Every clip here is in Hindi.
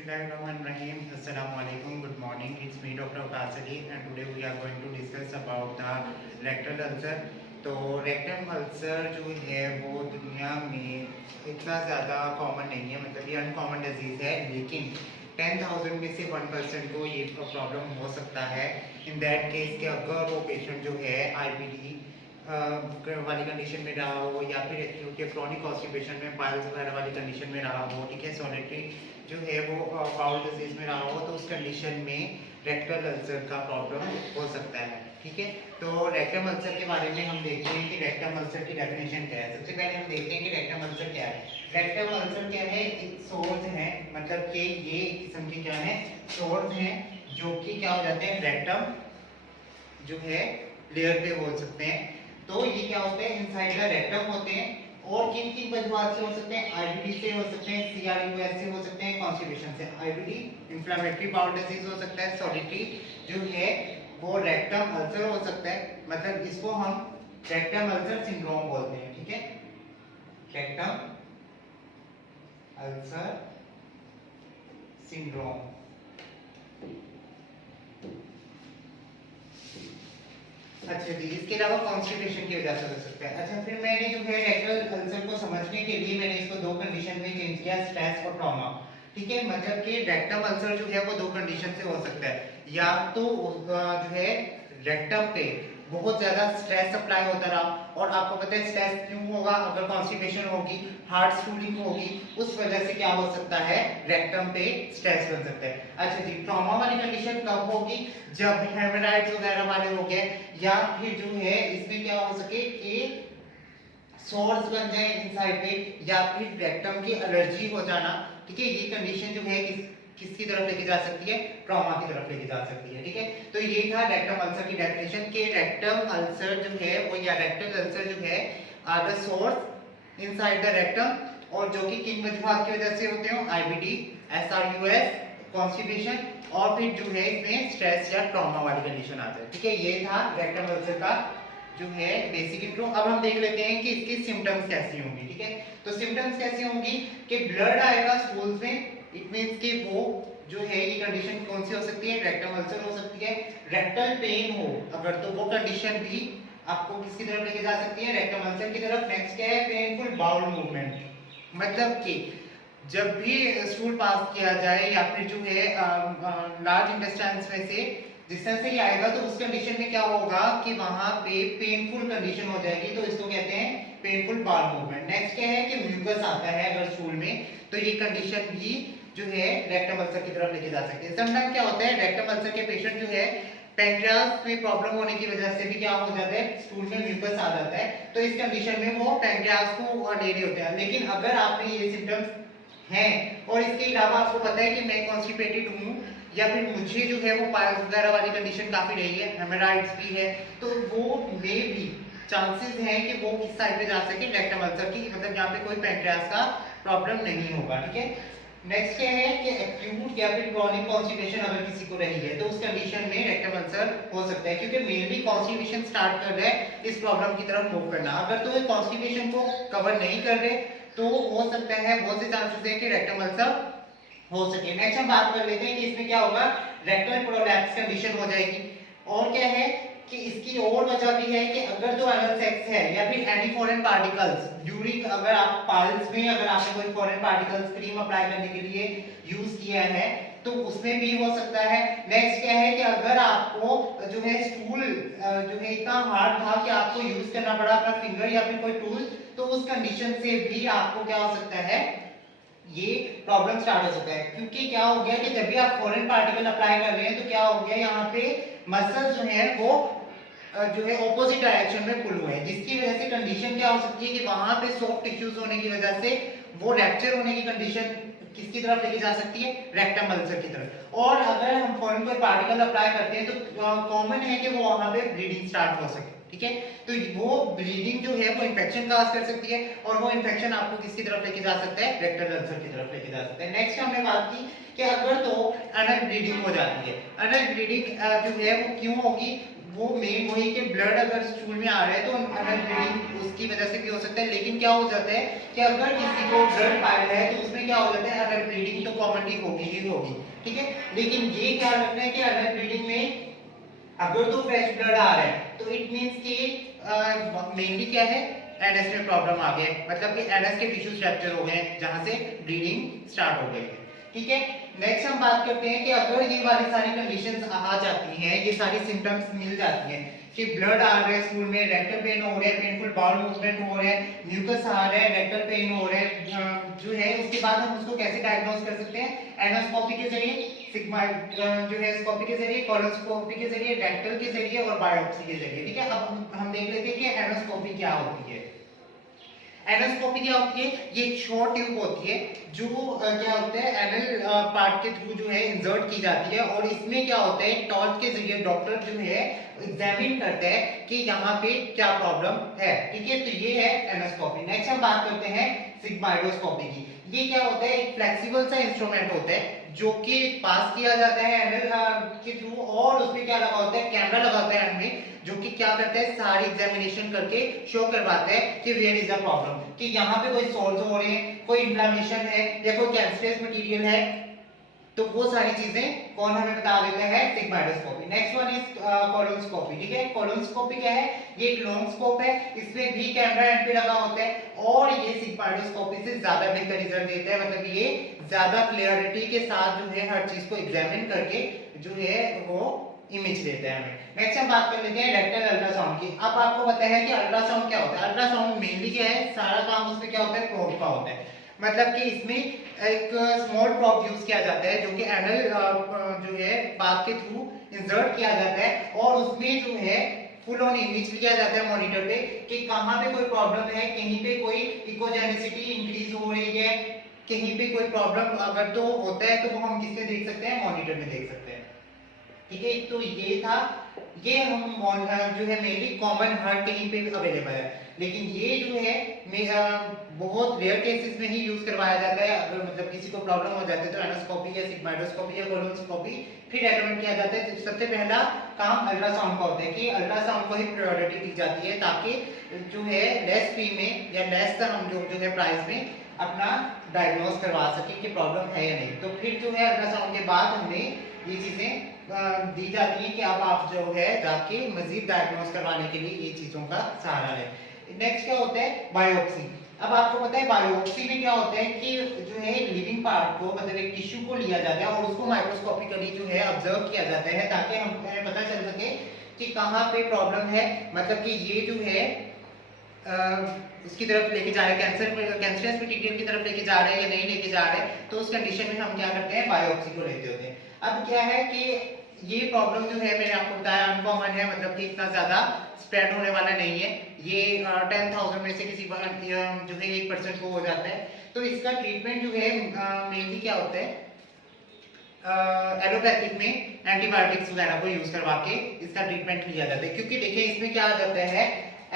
Bismillahirrahmanirrahim. Assalamualaikum. Good morning. It's me, Dr. Kasali, and today we are going to discuss about the rectal ulcer. तो रेक्टम अल्सर जो है वो दुनिया में इतना ज़्यादा कॉमन नहीं है, मतलब ये अनकॉमन डिजीज़ है, लेकिन 10,000 में से 1% को ये प्रॉब्लम हो सकता है। इन दैट केस के अगर वो पेशेंट जो है IBD वाली कंडीशन में रहा हो या फिर एक्यूट या क्रॉनिक कॉन्स्टिपेशन में पाइल्स वगैरह वाली कंडीशन में रहा हो, ठीक है, सॉलिटरी जो है वो बाउल डिजीज में रहा हो, तो उस कंडीशन में रेक्टल अल्सर का प्रॉब्लम हो सकता है। ठीक है, तो रेक्टम अल्सर के बारे में हम देखते हैं कि रेक्टम अल्सर की डेफिनेशन क्या है। सबसे पहले हम देखते हैं कि रेक्टम अल्सर क्या है। रेक्टम अल्सर क्या है? एक सोर्स है, मतलब कि ये एक किस्म की क्या है, सोर्स है, जो कि क्या हो जाते हैं, रेक्टम जो है लेयर पे बोल सकते हैं। तो ये क्या होते हैं, इनसाइड द रेक्टम होते हैं। और किन किन वजूहात से हो सकते हैं? IBD से हो सकते हैं, CRUS से हो सकते हैं, कॉन्स्टिपेशन से। IBD इन्फ्लेमेटरी बाउल डिजीज हो सकता है, सॉलिटरी जो है वो रेक्टम अल्सर हो सकता है, मतलब इसको हम रेक्टम अल्सर सिंड्रोम बोलते हैं। ठीक है, रेक्टम अल्सर सिंड्रोम। अच्छा जी, इसके अलावा कॉन्स्टिपेशन की वजह से हो सकता है। अच्छा, फिर मैंने जो है रेक्टल अल्सर को समझने के लिए मैंने इसको दो कंडीशन में चेंज किया, स्ट्रेस और ट्रॉमा। ठीक है, मतलब कि रेक्टम अल्सर जो है वो दो कंडीशन से हो सकता है, या तो जो है रेक्टम पे बहुत ज्यादा स्ट्रेस अप्लाई होता रहा, और आपको पता है स्ट्रेस क्यों होगा, अगर कॉन्स्टिपेशन होगी, हार्ट स्टूलिंग होगी, उस वजह से क्या हो सकता है, रेक्टम पे स्ट्रेस बन सकता है। अच्छा जी, ट्रॉमा वाली कंडीशन कब होगी? जब हेमोराइड्स वगैरह वाले हो गए, या फिर जो है इसमें क्या हो सके कि सोर्स बन जाए इनसाइड पे, या फिर रेक्टम की एलर्जी हो जाना। ठीक है, ये कंडीशन जो है किसकी तरफ लेके जा सकती है, ट्रॉमा की तरफ लेके जा सकती है। ठीक है, तो ये था रेक्टम अल्सर की डेफिनेशन कि रेक्टम अल्सर जो है वो, या रेक्टल अल्सर जो है, are the sores inside the rectum, और जो कि किन वजूहात की वजह से होते हो, IBD, SRUS, कॉन्स्टिपेशन, और फिर जो है इसमें स्ट्रेस या ट्रॉमा वाली कंडीशन आता है। ठीक है, ये था रेक्टम अल्सर का जो है बेसिक इंट्रो। अब हम देख लेते हैं कि इसकी सिम्टम्स कैसी होंगी। ठीक है, तो सिम्टम्स कैसी होंगी कि ब्लड आएगा स्टूल्स में, इट मींस कि वो जो है ये कंडीशन कौन सी हो सकती है, रेक्टम अल्सर हो सकती है। रेक्टल पेन हो अगर, तो वो कंडीशन भी आपको किसकी तरफ लेके जा सकती है, रेक्टम अल्सर की तरफ। नेक्स्ट क्या है, पेनफुल बाउल मूवमेंट, मतलब कि जब भी स्टूल पास किया जाए या फिर जो है लार्ज इंटेस्टाइन्स में से जिस तरह से ही आएगा, तो उस कंडीशन में क्या होगा कि वहां पे पेनफुल कंडीशन हो जाएगी, तो इसको कहते हैं पेनफुल बाउल मूवमेंट। नेक्स्ट क्या है कि म्यूकस आता है अगर स्टूल में, तो ये कंडीशन भी जो है रेक्टम अल्सर की तरफ लेके जा सकते हैं। समटाइम क्या होता है, रेक्टम अल्सर के पेशेंट जो है पैंक्रियास में प्रॉब्लम होने की वजह से भी क्या हो जाता है, स्टूल में म्यूकस आ जाता है, तो इस कंडीशन में वो पैंक्रियास को ले रहे होते हैं। लेकिन अगर आप में ये सिम्टम्स हैं, और इसके अलावा आपको पता है कि मैं कॉन्स्टिपेटेड हूँ, या फिर मुझे जो है वो पाइल्स वगैरह वाली कंडीशन काफी रही है, हेमोराइड्स भी है, तो वो मे भी चांसेस हैं कि वो किस साइड पे जा सके, रेक्टम अल्सर की, मतलब जहाँ पे कोई पैंक्रियास का प्रॉब्लम नहीं होगा। ठीक है, नेक्स्ट क्या है कि एक्यूट या फिर क्रॉनिक कॉन्स्टिपेशन अगर किसी को रही है, तो उस कंडीशन में रेक्टम अल्सर हो सकता है, क्योंकि मेनली कॉन्स्टिपेशन स्टार्ट कर रहा है इस प्रॉब्लम की तरफ मूव करना। अगर तो ये कॉन्स्टिपेशन को कवर नहीं कर रहे, तो हो सकता है, बहुत से चांसेस है कि रेक्टम अल्सर हो सके। नेक्स्ट हम बात कर लेते हैं कि इसमें क्या होगा, रेक्टल प्रोलैप्स कंडीशन हो जाएगी। और क्या है कि इसकी और वजह भी है कि अगर तो एनल सेक्स है, या फिर एनी फॉरेन पार्टिकल्स ड्यूरिंग, अगर आप पाइल्स में अगर आपने कोई फॉरेन पार्टिकल्स क्रीम अप्लाई करने के लिए यूज किया है, तो उसमें भी हो सकता है। नेक्स्ट क्या है कि अगर आपको जो है स्टूल जो है इतना हार्ड था कि आपको यूज करना पड़ा अपना फिंगर या फिर कोई टूल, तो उस कंडीशन से भी आपको क्या हो सकता है, ये प्रॉब्लम स्टार्ट हो सकता है। क्योंकि क्या हो गया कि जब भी आप फॉरेन पार्टिकल अप्लाई कर रहे हैं, तो क्या हो गया, यहाँ पे मसल्स जो है वो जो है ऑपोजिट डायरेक्शन में पुल हुए हैं, जिसकी वजह से कंडीशन क्या हो सकती है कि वहां पे सॉफ्ट टिश्यूज होने की वजह से वो रैप्चर होने की कंडीशन किसकी तरफ लेके जा सकती है, रेक्टम अल्सर की तरफ। और अगर हम फॉरेन कोई पार्टिकल अप्लाई करते हैं, तो कॉमन है कि वो वहां पे ब्लीडिंग स्टार्ट हो सके। ठीक है, तो वो ब्लीडिंग जो है वो इन्फेक्शन काज कर सकती है, और वो इन्फेक्शन आपको किसकी तरफ लेके जा सकता है, रेक्टल अल्सर की तरफ लेके जा सकता है। नेक्स्ट हमने बात की कि अगर तो एनल ब्लीडिंग हो जाती है, एनल ब्लीडिंग जो है वो क्यों होगी, वो मेन वही कि ब्लड अगर स्टूल में आ रहा है तो अनल ब्लीडिंग उसकी वजह से भी हो सकता है। लेकिन क्या हो जाता है कि अगर किसी को ब्लड पाइल है तो उसमें क्या हो जाता है, अनल ब्लीडिंग तो कॉमनली होगी ही होगी, ठीक है। लेकिन ये ख्याल रखना है कि अनल ब्लीडिंग में अगर तो फ्रेश ब्लड आ रहा है तो इट मींस कि मेनली क्या है, एनएस में प्रॉब्लम आ गया है, मतलब कि एनएस के टिश्यू फ्रैक्चर हो गए हैं जहां से ब्लीडिंग स्टार्ट हो गई है, ठीक है। नेक्स्ट हम बात करते हैं कि अगर ये वाली सारी कंडीशंस आ जाती हैं, ये सारी सिम्टम्स मिल जाती हैं कि ब्लड आ रहा है स्टूल में, रेक्टल पेन हो रहा है, पेनफुल बाउल मूवमेंट हो रहा है, म्यूकस आ रहा है, रेक्टल पेन हो रहा है जो है, उसके बाद हम उसको कैसे डायग्नोस कर सकते हैं, एंडोस्कोपी के जरिए, सिग्माइड जो है स्कोपी के जरिए, कोलोनोस्कोपी के जरिए, रेक्टल के जरिए और बायोप्सी के जरिए, ठीक है। अब हम देख लेते हैं कि एंडोस्कोपी क्या होती है। एनोस्कोपी क्या होती है, ये शॉर्ट ट्यूब होती है जो क्या होता है एनल पार्ट के थ्रू जो है इंसर्ट की जाती है, और इसमें क्या होता है टॉर्च के जरिए डॉक्टर जो है एग्जामिन करता है कि यहाँ पे क्या प्रॉब्लम है, ठीक है। तो ये है एनोस्कोपी। नेक्स्ट हम बात करते हैं सिग्माइडोस्कोपी की। ये क्या होता है, एक फ्लेक्सिबल सा इंस्ट्रूमेंट होता है जो कि पास किया जाता है एनल के थ्रू, और उसमें क्या लगा होता है, कैमरा लगा होता है एंड में, जो कि क्या करता है सारी एग्जामिनेशन करके शो करवाता है कि वेयर इज द प्रॉब्लम, कि यहाँ पे कोई सोल्स हो रहे हैं, कोई इन्फ्लेमेशन है या कोई कैंसरस मटेरियल है, तो वो सारी चीजें कौन हमें बता देता है, sigmoidoscopy. Next one is colonoscopy, ठीक है। कोलोनोस्कोपी क्या है, ये एक लॉन्ग स्कोप है, इसमें भी कैमरा एंड पे लगा होता है, और ये सिग्माइडोस्कोपी से ज्यादा बेहतर रिजल्ट देता है, मतलब ये ज्यादा क्लियरिटी के साथ जो है हर चीज को एग्जामिन करके जो है वो इमेज देता है हमें। नेक्स्ट हम बात कर लेते हैं रेक्टल अल्ट्रासाउंड की। अब आपको पता है कि अल्ट्रासाउंड क्या होता है। अल्ट्रासाउंड मेनली क्या है, सारा काम उसमें क्या होता है, प्रोब का होता है, मतलब कि इसमें एक स्मॉल प्रोब यूज किया जाता है जो कि एनल जो है पाथ के थ्रू इंसर्ट किया जाता है, और उसमें जो है फुल ऑन इमेज लिया जाता है मॉनिटर पे कि कहां पे कोई प्रॉब्लम है, कहीं पे कोई इकोजेनिसिटी इंक्रीज हो रही है, कहीं पे कोई प्रॉब्लम अगर तो होता है तो वो हम किससे देख सकते हैं, मॉनिटर में देख सकते हैं, ठीक है। तो ये था, ये हम जो है मेनली कॉमन हर कहीं पे अवेलेबल है, लेकिन ये जो है बहुत रेयर केसेस में ही यूज करवाया जाता है। अगर मतलब किसी को प्रॉब्लम हो जाती है तो एंडोस्कोपी या सिग्माइडोस्कोपी या कोलोनोस्कोपी फिर रेकमेंड किया जाता है। तो सबसे पहला काम अल्ट्रासाउंड का होता है कि अल्ट्रासाउंड को ही प्रायोरिटी दी जाती है, ताकि जो है लेस फी में या लेस हम जो है प्राइस में अपना डायग्नोस करवा सके कि प्रॉब्लम है या नहीं। तो फिर जो है अल्ट्रासाउंड के बाद हमें ये चीजें दी जाती है कि अब आप जो है जाके मजीद डायग्नोस करवाने के लिए ये चीजों का सहारा लें। नेक्स्ट क्या होता है, बायोप्सी। अब आपको पता है बायोप्सी में क्या होता है कि जो है लिविंग पार्ट को, मतलब एक टिश्यू को लिया जाता है और उसको माइक्रोस्कोपिकली जो है ऑब्जर्व किया जाता है, ताकि हमें पता चल सके कि कहाँ पे प्रॉब्लम है, मतलब कि ये जो है उसकी तरफ लेके जा रहे हैं, कैंसरस मटेरियल की तरफ लेके जा रहे हैं या नहीं लेके जा रहे हैं। तो उस कंडीशन में हम क्या करते हैं, बायोप्सी को लेते होते हैं। अब क्या है कि ये प्रॉब्लम जो है मैंने आपको बताया अनकॉमन है, मतलब कि इतना ज्यादा स्प्रेड होने वाला नहीं है। ये 10,000 में से किसी जो है 1% को हो जाता है। तो इसका ट्रीटमेंट जो है मेनली क्या होता है, एलोपैथिक में एंटीबायोटिक्स वगैरह को यूज करवा के इसका ट्रीटमेंट लिया जाता है, क्योंकि देखिए इसमें क्या आ जाता है,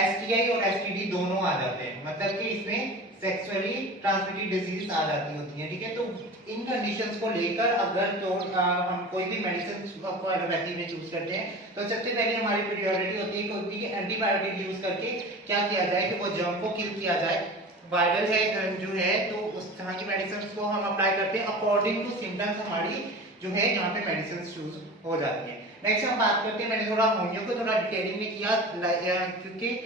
एसटीआई और एसटीडी दोनों आ जाते हैं, मतलब कि इसमें सेक्सुअली ट्रांसमिटेड डिजीज आ जाती होती हैं, ठीक है। तो इन कंडीशंस को लेकर अगर तो हम कोई भी मेडिसिन को एलोपैथी में यूज करते हैं तो सबसे पहले हमारी प्रायोरिटी होती है कोई भी एंटीबायोटिक यूज करके क्या किया जाए कि वो जर्म को किल किया जाए। वायरल है जो है तो उस तरह की मेडिसिन को हम अप्लाई करते हैं अकॉर्डिंग टू सिम्टम्स, हमारी जो है यहाँ पे मेडिसिन चूज हो जाती है। नेक्स्ट हम बात करते हैं, मैंने थोड़ा होम्यो को थोड़ा डिटेलिंग में किया क्योंकि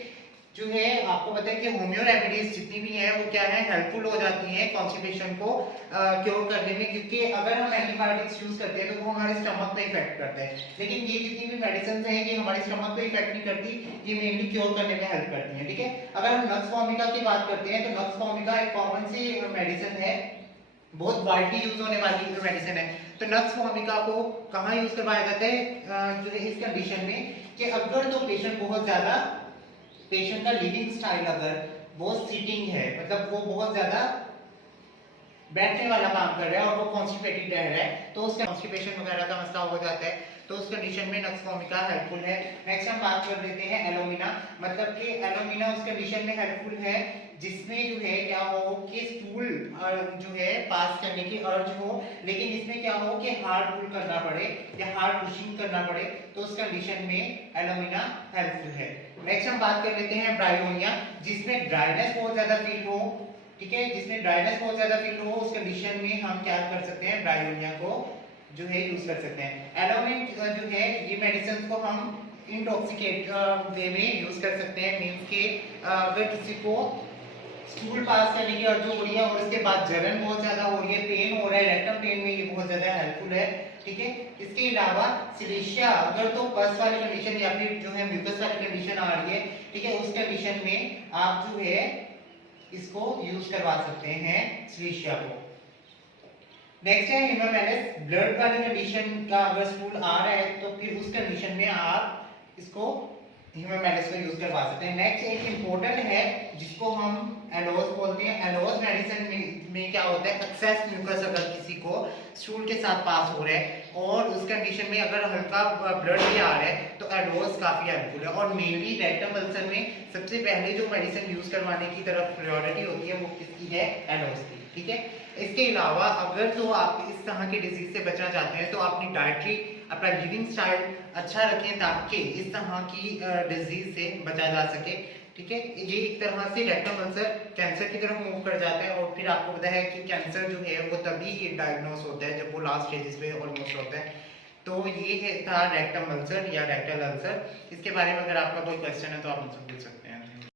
जो है आपको पता है कि होम्यो रेमेडीज जितनी भी हैं वो क्या है, हेल्पफुल हो जाती हैं कॉन्स्टिपेशन को क्योर करने में, क्योंकि अगर हम एंटीबायोटिक्स यूज करते हैं तो वो हमारे स्टमक पे इफेक्ट करते हैं, लेकिन ये जितनी भी मेडिसिन हैं ये हमारे स्टमक पे इफेक्ट नहीं करती, ये मेनली क्योर करने में हेल्प करती हैं, ठीक है। अगर हम नक्स वोमिका की बात करते हैं तो नक्स वोमिका एक कॉमन सी मेडिसिन है, बहुत वाइडली यूज होने वाली मेडिसिन है। तो नक्स वोमिका को कहाँ यूज करवाया जाता है, जो है इस कंडीशन में कि अगर तो पेशेंट बहुत ज्यादा, पेशेंट का लिविंग स्टाइल अगर वो सिटिंग है, मतलब वो बहुत ज्यादा बैठने वाला काम कर रहा है और वो कॉन्स्टिपेटेड रह रहा है, तो उसका कॉन्स्टिपेशन वगैरह का मसला हो जाता है, तो उस कंडीशन में नक्स वोमिका हेल्पफुल है। नेक्स्ट हम बात कर लेते हैं एलोमिना, मतलब कि एलोमिना उस कंडीशन में हेल्पफुल है जिसमें जो है क्या हो कि स्टूल जो है पास करने की अर्ज हो, लेकिन इसमें क्या हो कि हार्ड पुल करना पड़े या हार्ड पुशिंग करना पड़े, तो उस कंडीशन में एलोमिना हेल्पफुल है। नेक्स्ट हम बात कर लेते हैं ब्रायोनिया, जिसमें ड्राइनेस बहुत ज्यादा फील हो, ठीक है, जिसमें ड्राइनेस बहुत ज्यादा फील हो, उस कंडीशन में हम क्या कर सकते हैं, ब्रायोनिया को जो है यूज कर सकते हैं। एलोमिन जो है ये मेडिसिन को हम इंटॉक्सिकेट वे में यूज कर सकते हैं, मींस के अगर किसी को स्टूल पास करने की अर्ज हो रही है और उसके बाद जलन बहुत ज्यादा हो रही है, पेन हो रहा है, रेक्टम पेन में ये बहुत ज्यादा हेल्पफुल है, ठीक है। इसके अलावा सिलिशिया अगर तो पस वाली कंडीशन या फिर जो है म्यूकस वाली कंडीशन आ रही है, ठीक है, उस कंडीशन में आप जो है इसको यूज करवा सकते हैं सिलिशिया को। नेक्स्ट है हिमामेलिस, ब्लड वाली कंडीशन का अगर स्टूल आ रहा है तो फिर उस कंडीशन में आप इसको हिमामेलिस को यूज करवा सकते हैं। नेक्स्ट एक इंपॉर्टेंट है जिसको हम एलोस बोलते हैं। एलोस मेडिसिन में क्या होता है, एक्सेस म्यूकस अगर किसी को स्टूल के साथ पास हो रहा है और उस कंडीशन में अगर हल्का ब्लड भी आ रहा है तो एलोस काफी हेल्पफुल है। और मेनली रेक्टम अल्सर में सबसे पहले जो मेडिसिन यूज करवाने की तरफ प्रायोरिटी होती है वो किसकी है, एलोस की, ठीक है। इसके अलावा अगर तो आप इस तरह की डिजीज से बचना चाहते हैं तो अपनी डाइटरी, अपना लिविंग स्टाइल अच्छा रखें ताकि इस तरह की डिजीज से बचा जा सके, ठीक है। ये एक तरह से रेक्टम अल्सर कैंसर की तरफ मूव कर जाता है और फिर आपको पता है कि कैंसर जो है वो तभी डायग्नोस होता है जब वो लास्ट स्टेजेस पे ऑलमोस्ट होता है। तो ये था रेक्टम अल्सर या रेक्टल अल्सर। इसके बारे में अगर आपका कोई क्वेश्चन है तो आप मुझसे पूछ सकते हैं।